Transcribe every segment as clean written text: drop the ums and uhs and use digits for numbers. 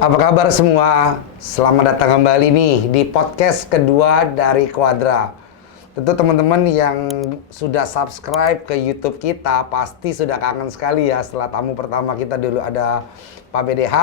Apa kabar semua? Selamat datang kembali nih di podcast kedua dari Quadra. Tentu teman-teman yang sudah subscribe ke YouTube kita pasti sudah kangen sekali ya setelah tamu pertama kita dulu ada Pak BDH.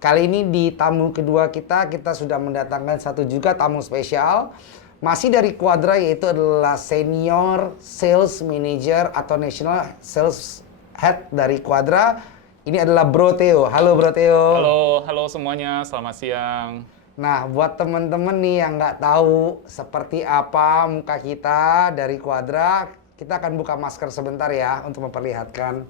Kali ini di tamu kedua kita sudah mendatangkan satu juga tamu spesial. Masih dari Quadra, yaitu adalah Senior Sales Manager atau National Sales Head dari Quadra. Ini adalah Bro Theo. Halo Bro Theo. Halo semuanya, selamat siang. Nah, buat teman-teman nih yang nggak tahu seperti apa muka kita dari Quadra, kita akan buka masker sebentar ya untuk memperlihatkan.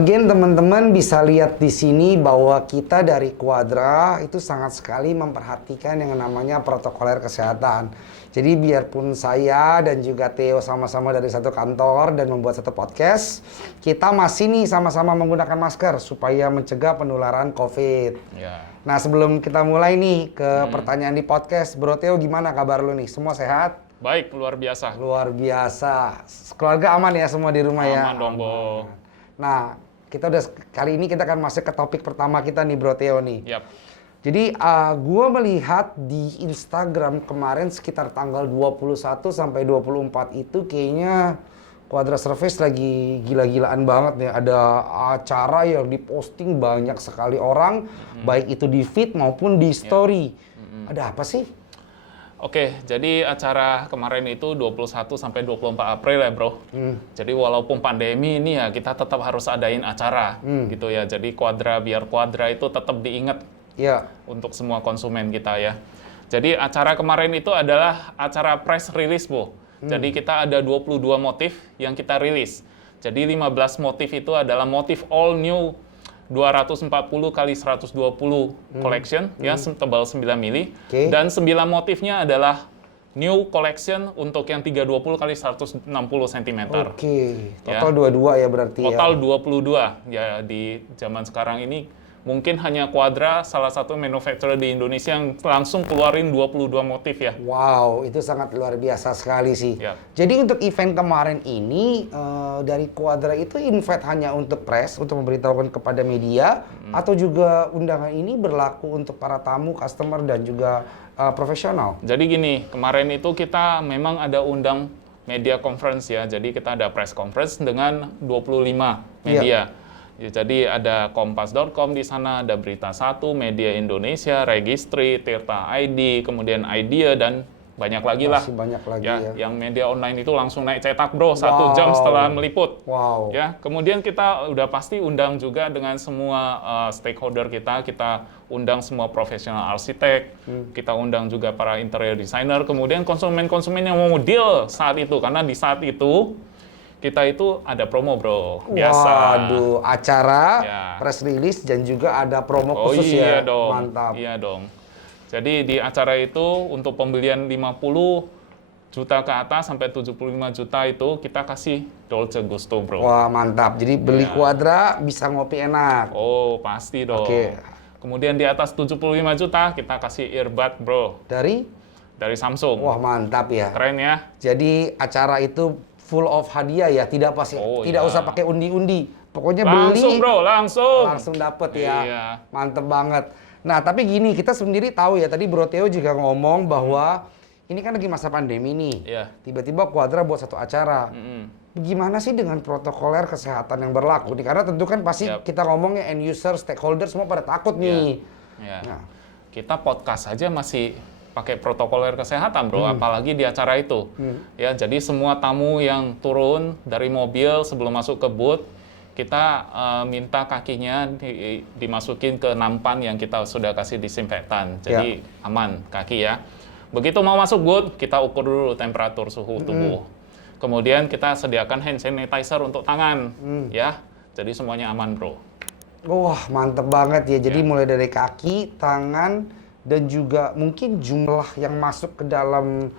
Again, teman-teman bisa lihat di sini bahwa kita dari Quadra itu sangat sekali memperhatikan yang namanya protokoler kesehatan. Jadi biarpun saya dan juga Theo sama-sama dari satu kantor dan membuat satu podcast, kita masih nih sama-sama menggunakan masker supaya mencegah penularan COVID. Ya. Nah, sebelum kita mulai nih ke pertanyaan di podcast, Bro Theo gimana kabar lu nih? Semua sehat? Baik, luar biasa. Luar biasa. Keluarga aman ya semua di rumah ya? Aman dong, Bo. Nah, kali ini kita akan masuk ke topik pertama kita nih, Bro Theo nih. Yap. Jadi, gue melihat di Instagram kemarin sekitar tanggal 21 sampai 24 itu kayaknya Quadra Service lagi gila-gilaan banget nih. Ada acara yang diposting banyak sekali orang, baik itu di feed maupun di story. Ada apa sih? Oke, jadi acara kemarin itu 21 sampai 24 April ya, Bro. Jadi walaupun pandemi ini ya kita tetap harus adain acara gitu ya. Jadi biar Quadra itu tetap diingat untuk semua konsumen kita ya. Jadi acara kemarin itu adalah acara press release, Bu. Jadi kita ada 22 motif yang kita rilis. Jadi 15 motif itu adalah motif all new 240 kali 120 collection ya, tebal 9 mili. Dan 9 motifnya adalah new collection untuk yang 320 kali 160 cm. Total 22 ya berarti Total ya. 22. Ya di zaman sekarang ini mungkin hanya Quadra salah satu manufacturer di Indonesia yang langsung keluarin 22 motif ya. Wow, itu sangat luar biasa sekali sih. Ya. Jadi untuk event kemarin ini dari Quadra itu invite hanya untuk press, untuk memberitahukan kepada media, atau juga undangan ini berlaku untuk para tamu, customer dan juga profesional. Jadi gini, kemarin itu kita memang ada undang media conference ya. Jadi kita ada press conference dengan 25 media. Ya, jadi ada kompas.com di sana, ada Berita 1, Media Indonesia, Registry, Tirta ID, kemudian Idea, dan banyak lagi lah. Masih banyak lagi ya. Yang media online itu langsung naik cetak, Bro, 1 jam setelah meliput. Wow. Ya, kemudian kita udah pasti undang juga dengan semua stakeholder kita undang semua profesional arsitek, kita undang juga para interior designer, kemudian konsumen-konsumen yang mau deal saat itu, karena di saat itu kita itu ada promo, Bro, biasa. Waduh, acara, press release, dan juga ada promo khusus iya ya? Dong. Mantap. Iya dong. Jadi di acara itu untuk pembelian 50 juta ke atas sampai 75 juta itu kita kasih Dolce Gusto, Bro. Wah, mantap. Jadi beli Quadra bisa ngopi enak. Oh, pasti dong. Kemudian di atas 75 juta kita kasih earbud, Bro. Dari Samsung. Wah, mantap ya. Keren ya. Jadi acara itu full of hadiah ya, tidak usah pakai undi-undi. Pokoknya langsung, beli, Bro, langsung dapet ya. Iya. Mantep banget. Nah, tapi gini, kita sendiri tahu ya, tadi Bro Theo juga ngomong bahwa ini kan lagi masa pandemi nih. Iya. Tiba-tiba Quadra buat satu acara. Gimana sih dengan protokoler kesehatan yang berlaku nih? Karena tentu kan pasti kita ngomongnya end user, stakeholder semua pada takut nih. Iya. Nah, kita podcast aja masih pakai protokoler kesehatan, Bro, apalagi di acara itu. Ya, jadi semua tamu yang turun dari mobil sebelum masuk ke booth, kita minta kakinya dimasukin ke nampan yang kita sudah kasih disinfektan. Jadi aman kaki ya. Begitu mau masuk booth, kita ukur dulu temperatur suhu tubuh. Kemudian kita sediakan hand sanitizer untuk tangan, ya. Jadi semuanya aman, Bro. Wah, mantep banget ya. Jadi mulai dari kaki, tangan, dan juga mungkin jumlah yang masuk ke dalam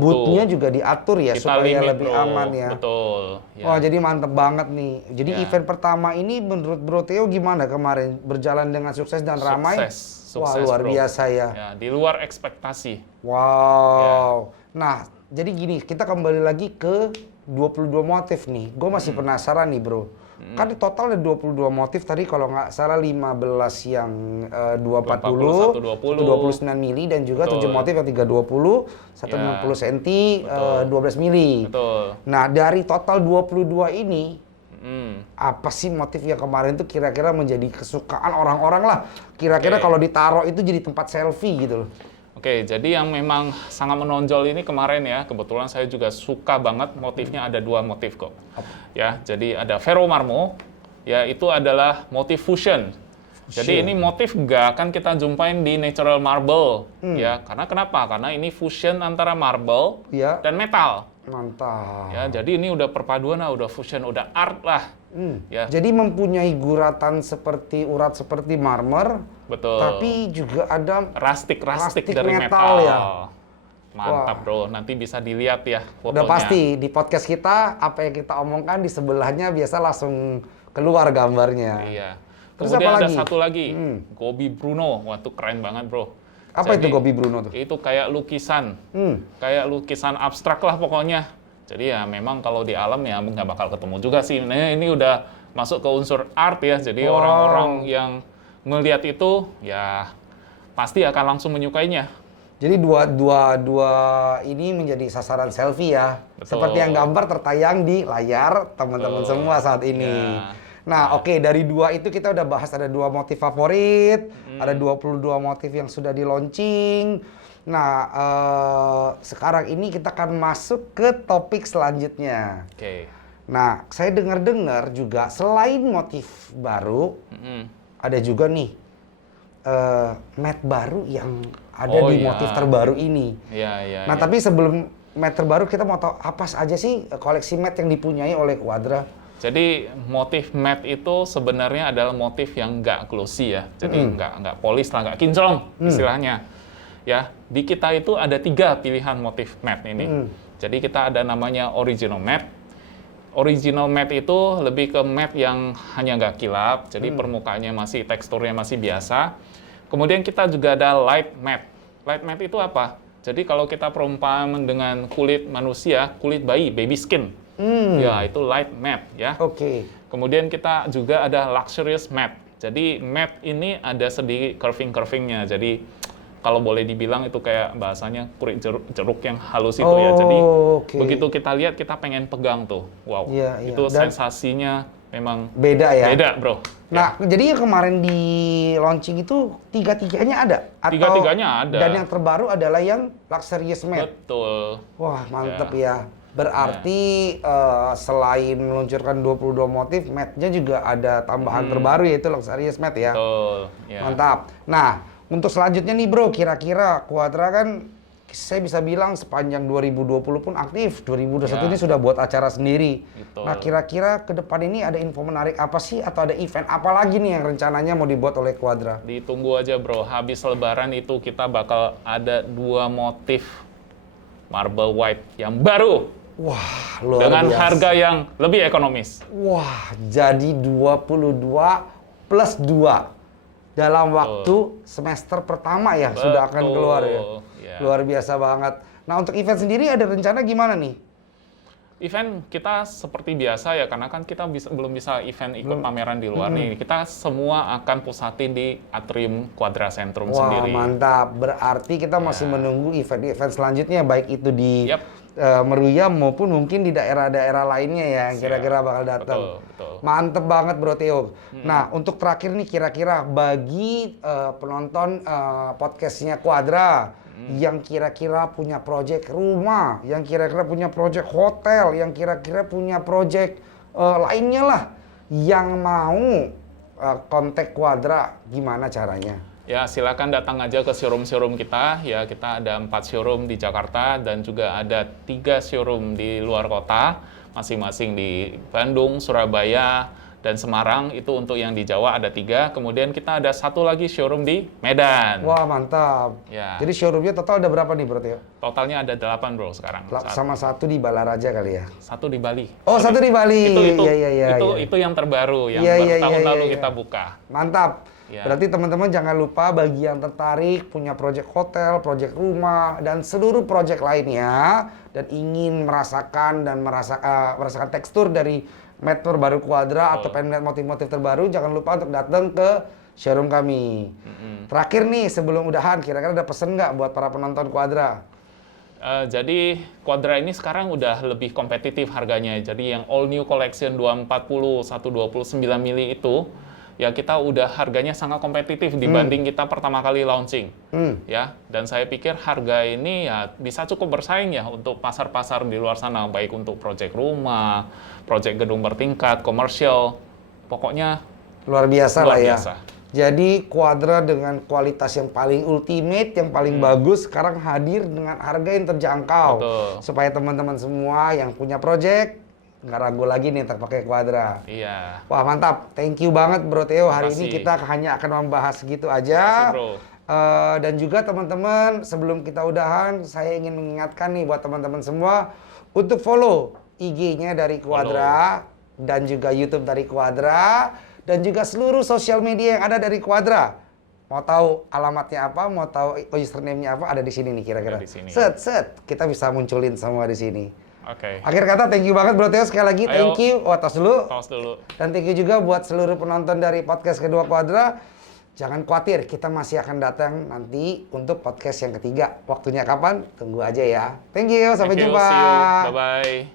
booth-nya juga diatur ya, kita supaya limit, lebih Bro. aman ya. Betul. Ya. Wah, jadi mantep banget nih. Jadi event pertama ini menurut Bro Theo gimana kemarin? Berjalan dengan sukses dan ramai? Sukses, wah, luar Bro. biasa ya. Ya. Di luar ekspektasi. Wow. Nah, jadi gini, kita kembali lagi ke 22 motif nih. Gue masih penasaran nih, Bro. Kan di total ada 22 motif tadi kalau nggak salah 15 yang 240, 129 mili dan juga 7 motif yang 320, 160 cm, 12 mili. Betul. Nah, dari total 22 ini apa sih motif yang kemarin tuh kira-kira menjadi kesukaan orang-orang lah? Kira-kira kalau ditaruh itu jadi tempat selfie gitu loh. Oke, jadi yang memang sangat menonjol ini kemarin ya, kebetulan saya juga suka banget motifnya, ada 2 motif kok. Ya, jadi ada Ferro Marmo, ya itu adalah motif fusion. Jadi ini motif nggak akan kita jumpain di natural marble, ya. Karena kenapa? Karena ini fusion antara marble dan metal. Mantap. Ya, jadi ini udah perpaduan lah, udah fusion, udah art lah. Ya. Jadi mempunyai guratan seperti urat seperti marmer, Betul. tapi juga ada Rastik dari metal ya. Mantap bro, nanti bisa dilihat ya fotonya. Udah pasti di podcast kita apa yang kita omongkan di sebelahnya biasa langsung keluar gambarnya. Iya. Terus Kemudian apa ada lagi? satu lagi, Gobi Bruno. Wah, itu keren banget bro. Apa Jadi, itu Gobi Bruno tuh? Itu kayak lukisan, kayak lukisan abstrak lah pokoknya. Jadi ya memang kalau di alam ya nggak bakal ketemu juga sih. Nah, ini udah masuk ke unsur art ya. Jadi orang-orang yang melihat itu ya pasti akan langsung menyukainya. Jadi dua ini menjadi sasaran selfie ya. Betul. Seperti yang gambar tertayang di layar teman-teman semua saat ini. Ya. Nah, oke, dari 2 itu kita udah bahas ada 2 motif favorit, ada 22 motif yang sudah di launching. Nah, sekarang ini kita akan masuk ke topik selanjutnya. Oke. Nah, saya dengar-dengar juga selain motif baru, ada juga nih mat baru yang ada di motif terbaru ini. Iya. Nah, tapi sebelum mat terbaru kita mau tahu apa aja sih koleksi mat yang dipunyai oleh Quadra? Jadi motif matte itu sebenarnya adalah motif yang nggak glossy ya. Jadi nggak polis lah, nggak kinclong istilahnya. Ya, di kita itu ada 3 pilihan motif matte ini. Jadi kita ada namanya original matte. Original matte itu lebih ke matte yang hanya nggak kilap, jadi permukaannya masih, teksturnya masih biasa. Kemudian kita juga ada light matte. Light matte itu apa? Jadi kalau kita perumpamaan dengan kulit manusia, kulit bayi, baby skin. Ya, itu light matte ya. Oke. Kemudian kita juga ada luxurious matte. Jadi matte ini ada sedikit curving-curvingnya. Jadi kalau boleh dibilang itu kayak bahasanya kulit jeruk yang halus itu ya. Jadi begitu kita lihat kita pengen pegang tuh. Wow. Iya. Itu Dan sensasinya memang beda ya. beda, bro. Nah, jadi yang kemarin di launching itu 3-tiganya ada? Atau 3-tiganya ada. Dan yang terbaru adalah yang luxurious matte? Betul. Wah, mantep ya. Berarti selain meluncurkan 22 motif, matte-nya juga ada tambahan terbaru yaitu luxurious matte ya? Betul. Ya. Mantap. Nah, untuk selanjutnya nih bro, kira-kira Quadra kan saya bisa bilang sepanjang 2020 pun aktif, 2021 ini sudah buat acara sendiri. Betul. Nah, kira-kira ke depan ini ada info menarik apa sih atau ada event apa lagi nih yang rencananya mau dibuat oleh Quadra? Ditunggu aja bro, habis lebaran itu kita bakal ada 2 motif marble white yang baru. Wah, luar dengan biasa. harga yang lebih ekonomis. Wah, jadi 22 plus 2 dalam waktu semester pertama ya sudah akan keluar ya. Luar biasa banget. Nah, untuk event sendiri ada rencana gimana nih? Event kita seperti biasa ya, karena kan kita belum bisa event ikut pameran di luar nih. Kita semua akan pusatin di atrium Quadra Centrum sendiri. Wah, mantap. Berarti kita masih menunggu event-event selanjutnya, baik itu di Meruya maupun mungkin di daerah-daerah lainnya ya yang kira-kira bakal datang. Betul. Mantep banget Bro Theo. Nah, untuk terakhir nih kira-kira bagi penonton podcastnya Quadra yang kira-kira punya project rumah, yang kira-kira punya project hotel, yang kira-kira punya project lainnya lah, yang mau kontak Quadra, gimana caranya? Ya, silakan datang aja ke showroom-showroom kita. Ya, kita ada 4 showroom di Jakarta dan juga ada 3 showroom di luar kota, masing-masing di Bandung, Surabaya, dan Semarang. Itu untuk yang di Jawa ada 3. Kemudian kita ada 1 lagi showroom di Medan. Wah, mantap. Ya. Jadi showroomnya total ada berapa nih Bro Theo? Totalnya ada 8 bro sekarang. Sama 1 di Balaraja kali ya? 1 di Bali. Oh, 1 di Bali. Itu Iya. itu yang terbaru yang Iya, tahun lalu iya. kita buka. Mantap. Ya. Berarti teman-teman jangan lupa bagi yang tertarik punya project hotel, project rumah, dan seluruh project lainnya dan ingin merasakan merasakan tekstur dari mat terbaru Quadra atau pengen lihat motif-motif terbaru, jangan lupa untuk datang ke showroom kami. Terakhir nih sebelum udahan, kira-kira ada pesen nggak buat para penonton Quadra? Jadi Quadra ini sekarang udah lebih kompetitif harganya. Jadi yang all new collection 240, 129 mili itu ya kita udah harganya sangat kompetitif dibanding kita pertama kali launching. Ya, dan saya pikir harga ini ya bisa cukup bersaing ya untuk pasar-pasar di luar sana, baik untuk proyek rumah, proyek gedung bertingkat, komersial. Pokoknya Luar biasa luar lah ya. biasa. Jadi Quadra dengan kualitas yang paling ultimate, yang paling bagus, sekarang hadir dengan harga yang terjangkau. Betul. Supaya teman-teman semua yang punya project, nggak ragu lagi nih untuk pakai Quadra. Iya. Wah mantap, thank you banget Bro Theo. Hari ini Makasih. kita hanya akan membahas segitu aja. Makasih, Bro. Dan juga teman-teman, sebelum kita udahan, saya ingin mengingatkan nih buat teman-teman semua untuk follow IG-nya dari Quadra dan juga YouTube dari Quadra dan juga seluruh sosial media yang ada dari Quadra. Mau tahu alamatnya apa, mau tahu username-nya apa, ada di sini nih kira-kira. Ada di sini. Set, kita bisa munculin semua di sini. Oke. Akhir kata, thank you banget Bro Theo sekali lagi, Ayo. thank you. Tos dulu. Tos dulu. Dan thank you juga buat seluruh penonton dari podcast kedua Quadra. Jangan khawatir, kita masih akan datang nanti untuk podcast yang ketiga. Waktunya kapan? Tunggu aja ya. Thank you, sampai Thank you, jumpa. see you. Bye-bye.